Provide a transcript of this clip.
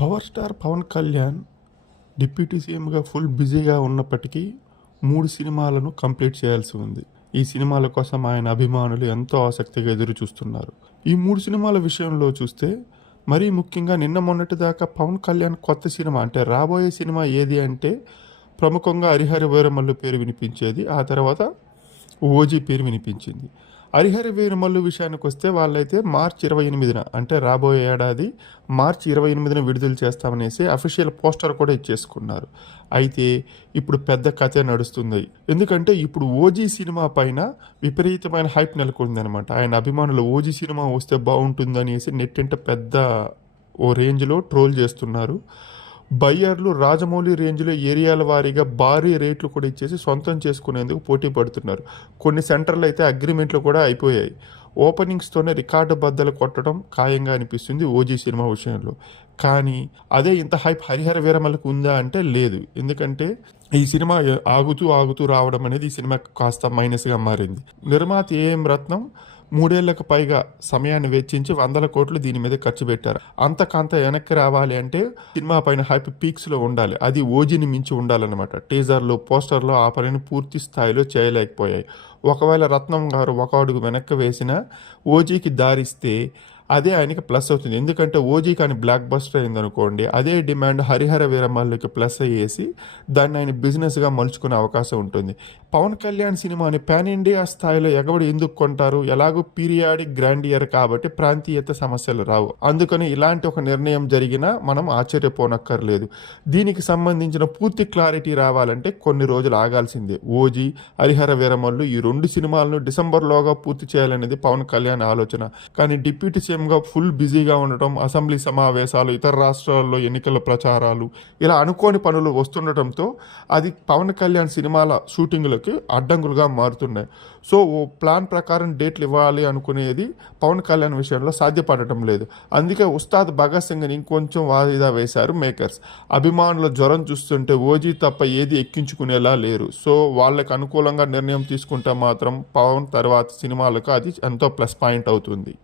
Power star Pawan Kalyan deputy సీఎంగా full బిజీగా ఉన్నప్పటికీ మూడు సినిమాలను కంప్లీట్ చేయాల్సి ఉంది. ఈ సినిమాల కోసం ఆయన అభిమానులు ఎంతో ఆసక్తిగా ఎదురు చూస్తున్నారు. ఈ మూడు సినిమాల విషయంలో చూస్తే మరీ ముఖ్యంగా నిన్న మొన్నటి దాకా పవన్ కళ్యాణ్ కొత్త సినిమా అంటే రాబోయే సినిమా ఏది అంటే ప్రముఖంగా హరిహర వీరమల్లు పేరు వినిపించేది. ఆ తర్వాత ఓజీ పేరు వినిపించింది. హరిహర వీరమల్లు విషయానికి వస్తే వాళ్ళైతే మార్చి ఇరవై ఎనిమిదిన అంటే రాబోయే ఏడాది మార్చి ఇరవై ఎనిమిదిన విడుదల చేస్తామనేసి అఫీషియల్ పోస్టర్ కూడా ఇచ్చేసుకున్నారు. అయితే ఇప్పుడు పెద్ద కథే నడుస్తుంది. ఎందుకంటే ఇప్పుడు ఓజీ సినిమా పైన విపరీతమైన హైప్ నెలకొందనమాట ఆయన అభిమానులు ఓజీ సినిమా వస్తే బాగుంటుంది అనేసి నెట్టింట పెద్ద ఓ రేంజ్లో ట్రోల్ చేస్తున్నారు. బయ్యర్లు రాజమౌళి రేంజ్లో ఏరియాల వారీగా భారీ రేట్లు కూడా ఇచ్చేసి సొంతం చేసుకునేందుకు పోటీ పడుతున్నారు. కొన్ని సెంటర్లు అయితే అగ్రిమెంట్లు కూడా అయిపోయాయి. ఓపెనింగ్స్తోనే రికార్డు బద్దలు కొట్టడం ఖాయంగా అనిపిస్తుంది ఓజీ సినిమా విషయంలో. కానీ అదే ఇంత హైప్ హరిహర వీరమలకు ఉందా అంటే లేదు. ఎందుకంటే ఈ సినిమా ఆగుతూ ఆగుతూ రావడం అనేది ఈ సినిమా కాస్త మైనస్గా మారింది. నిర్మాత ఏఎం రత్నం మూడేళ్ళకు పైగా సమయాన్ని వెచ్చించి వందల కోట్లు దీని మీద ఖర్చు పెట్టారు. అంతకంత వెనక్కి రావాలి అంటే సినిమా పైన హైప్ పీక్స్లో ఉండాలి. అది ఓజీని మించి ఉండాలన్నమాట. టీజర్లో పోస్టర్లో ఆ పనిని పూర్తి స్థాయిలో చేయలేకపోయాయి. ఒకవేళ రత్నం గారు ఒక అడుగు వెనక్కి వేసిన ఓజీకి దారిస్తే అదే ఆయనకి ప్లస్ అవుతుంది. ఎందుకంటే ఓజీ కానీ బ్లాక్ బస్టర్ అయిందనుకోండి అదే డిమాండ్ హరిహర వీరమల్లుకి ప్లస్ అయ్యేసి దాన్ని ఆయన బిజినెస్గా మలుచుకునే అవకాశం ఉంటుంది. పవన్ కళ్యాణ్ సినిమాని పాన్ ఇండియా స్థాయిలో ఎగబడి ఎందుకు కొంటారు? ఎలాగో పీరియాడిక్ గ్రాండియర్ కాబట్టి ప్రాంతీయత సమస్యలు రావు. అందుకని ఇలాంటి ఒక నిర్ణయం జరిగినా మనం ఆశ్చర్యపోనక్కర్లేదు. దీనికి సంబంధించిన పూర్తి క్లారిటీ రావాలంటే కొన్ని రోజులు ఆగాల్సిందే. ఓజీ హరిహర వీరమల్లు ఈ రెండు సినిమాలను డిసెంబర్లోగా పూర్తి చేయాలనేది పవన్ కళ్యాణ్ ఆలోచన. కానీ డిప్యూటీ సీఎంగా ఫుల్ బిజీగా ఉండటం అసెంబ్లీ సమావేశాలు ఇతర రాష్ట్రాల్లో ఎన్నికల ప్రచారాలు ఇలా అనుకోని పనులు వస్తుండటంతో అది పవన్ కళ్యాణ్ సినిమాల షూటింగ్లకి అడ్డంకులుగా మారుతున్నాయి. సో ఓ ప్లాన్ ప్రకారం డేట్లు ఇవ్వాలి అనుకునేది పవన్ కళ్యాణ్ విషయంలో సాధ్యపడటం లేదు. అందుకే ఉస్తాద్ భగత్ సింగ్ని ఇంకొంచెం వాయిదా వేశారు మేకర్స్. అభిమానుల జ్వరం చూస్తుంటే ఓజీ తప్ప ఏది ఎక్కించుకునేలా లేరు. సో వాళ్ళకి అనుకూలంగా నిర్ణయం తీసుకుంటాం మాత్రం పవన్ తర్వాత సినిమాలకు అది ఎంతో ప్లస్ పాయింట్ అవుతుంది.